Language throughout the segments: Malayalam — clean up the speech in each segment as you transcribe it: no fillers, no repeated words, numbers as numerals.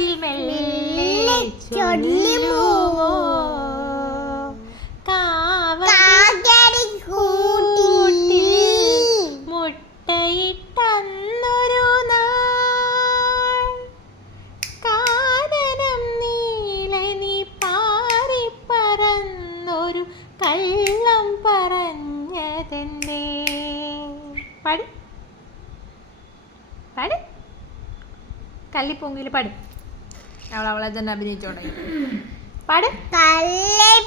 കാതിൽ മെല്ലെ ചൊല്ലുമോ കാവടി കൂട്ടിൽ മുട്ടയിട്ടന്നൊരു നാൾ കാനനം നീളെ നീ പാറിപ്പറന്നൊരു കള്ളം പറഞ്ഞതെന്തേ? പാടി പാടി കല്ലിപ്പൊങ്ങിൽ പാടി. അവളെ തന്നെ അഭിനയിച്ചോട്ടെ. പാട്. കല്ലിപ്പിങ്കുലിലെ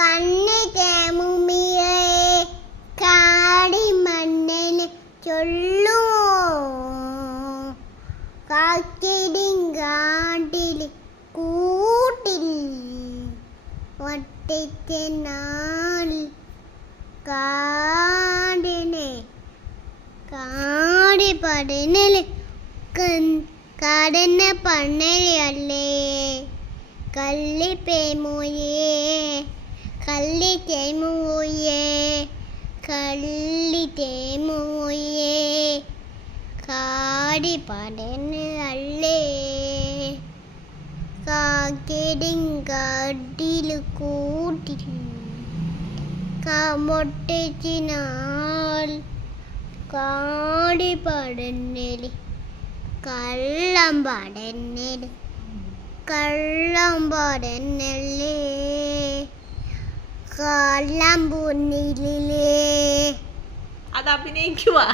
കണ്ണിതേമുമിയെ കാടി മണ്ണിന് ചൊല്ലുമോ കാട്ടിടിങ്കാട്ടിൽ കൂട്ടിൽ ഒറ്റയ്ക്കനാൽ കാടിനെ കാടി പടനൽ കാടന പണ്ണലല്ലേ കല്ലിപ്പേമോയേ കല്ലിത്തേമോയേ കല്ലിത്തേമോയേ കാടി പടനല്ലേ കാട്ടിടിങ്കാട്ടിൽ കൂട്ടിൽ കാമൊട്ടിച്ചിനാൽ കാടി പടന്നല് കള്ളം പടന്നല് കള്ളം പൊന്നിലേ. അത് അഭിനയിക്കുവാ.